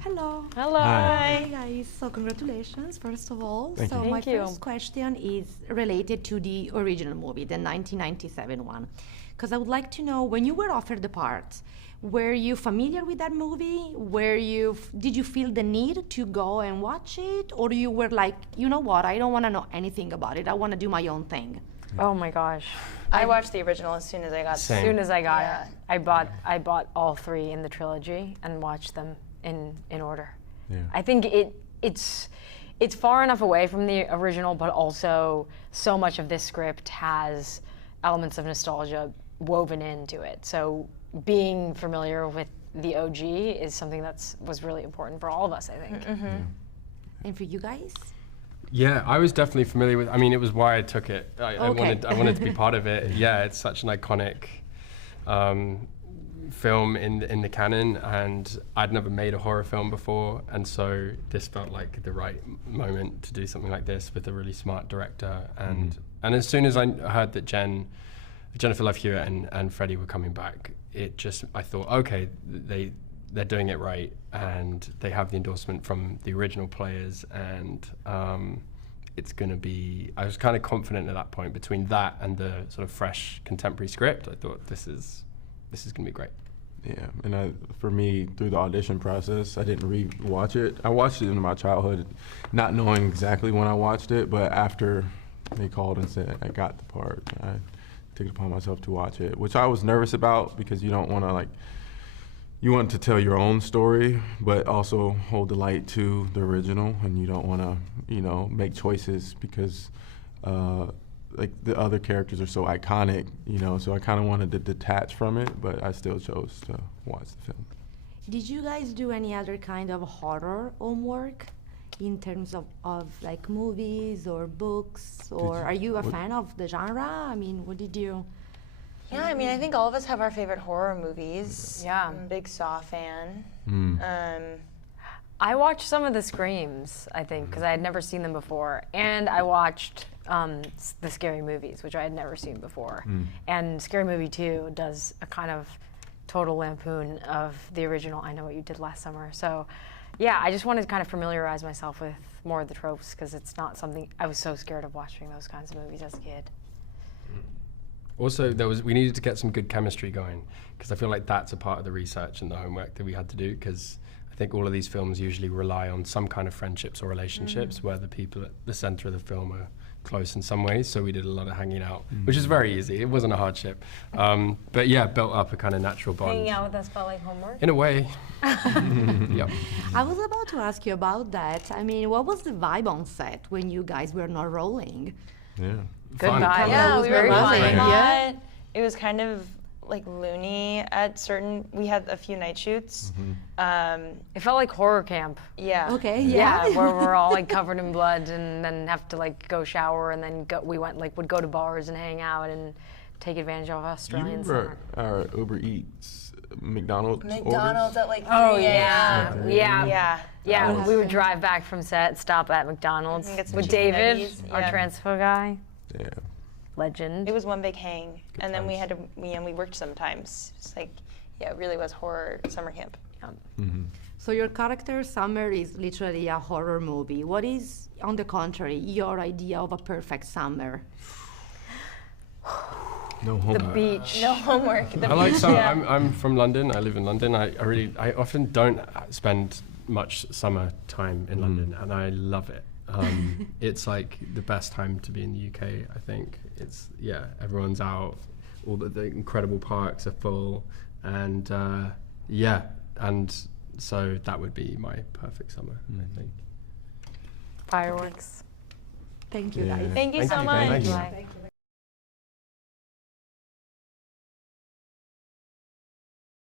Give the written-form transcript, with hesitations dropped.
Hello. Hello. Hi guys. So congratulations, first of all. Thank you. My Thank you. first question is related to the original movie, the 1997 one. Because I would like to know, when you were offered the part, were you familiar with that movie? Did you feel the need to go and watch it? Or you were like, you know what, I don't want to know anything about it. I want to do my own thing. Oh my gosh. I watched the original as soon as I got As soon as I got Yeah. it, I bought all three in the trilogy and watched them in order. Yeah. I think it's far enough away from the original, but also so much of this script has elements of nostalgia woven into it. So being familiar with the OG is something was really important for all of us, I think. And for you guys? Yeah, I was definitely familiar with. I mean, it was why I took it. I Okay. wanted to be part of it. Yeah, it's such an iconic film in the canon, and I'd never made a horror film before, and so this felt like the right moment to do something like this with a really smart director. And as soon as I heard that Jennifer Love Hewitt and Freddie were coming back, I thought, okay, they're doing it right, and they have the endorsement from the original players, and it's going to be. I was kind of confident at that point. Between that and the sort of fresh contemporary script, I thought this is going to be great. Yeah, and for me, through the audition process, I didn't re-watch it. I watched it in my childhood, not knowing exactly when I watched it, but after they called and said I got the part, I took it upon myself to watch it, which I was nervous about because you don't want to you want to tell your own story, but also hold the light to the original, and you don't want to, make choices because the other characters are so iconic, so I kind of wanted to detach from it, but I still chose to watch the film. Did you guys do any other kind of horror homework in terms of like movies or books, or are you a fan of the genre? I mean, what did you? Yeah, I mean, I think all of us have our favorite horror movies. Yeah. I'm a big Saw fan. I watched some of the Screams, I think, because I had never seen them before, and I watched the Scary Movies, which I had never seen before. And Scary Movie 2 does a kind of total lampoon of the original I Know What You Did Last Summer. So, yeah, I just wanted to kind of familiarize myself with more of the tropes, because it's not something I was so scared of watching those kinds of movies as a kid. Also, we needed to get some good chemistry going, because I feel like that's a part of the research and the homework that we had to do, because I think all of these films usually rely on some kind of friendships or relationships where the people at the center of the film are close in some ways. So we did a lot of hanging out, which is very easy. It wasn't a hardship. But yeah, built up a kind of natural bond. Hanging out with us felt like homework? In a way. Yep. I was about to ask you about that. I mean, what was the vibe on set when you guys were not rolling? Yeah. Good Fun. vibe. Yeah, It was we were very running fun. a lot. Yeah. It was kind of like loony at we had a few night shoots. It felt like horror camp. Yeah. Okay, Yeah, yeah. where we're all like covered in blood and then have to like go shower and then would go to bars and hang out and take advantage of You Australian remember summer. our Uber Eats McDonald's McDonald's at like 3 Oh a.m. yeah, yeah, Yeah. yeah. We would drive back from set, stop at McDonald's And get some with chicken David, nuggies, our yeah. transpo guy, Yeah. legend. It was one big hang, Good and then we times. had to, we worked sometimes. It's like, yeah, it really was horror summer camp. So your character Summer is literally a horror movie. What is, on the contrary, your idea of a perfect summer? No The homework. beach. No homework. I like summer. Yeah. I'm from London. I live in London. I often don't spend much summer time in London, and I love it. It's like the best time to be in the UK, I think. It's, yeah, everyone's out, all the incredible parks are full, and yeah, and so that would be my perfect summer, I think. Fireworks. Thank you, Yeah. guys. Thank you Thank so you, much. thank you. Bye.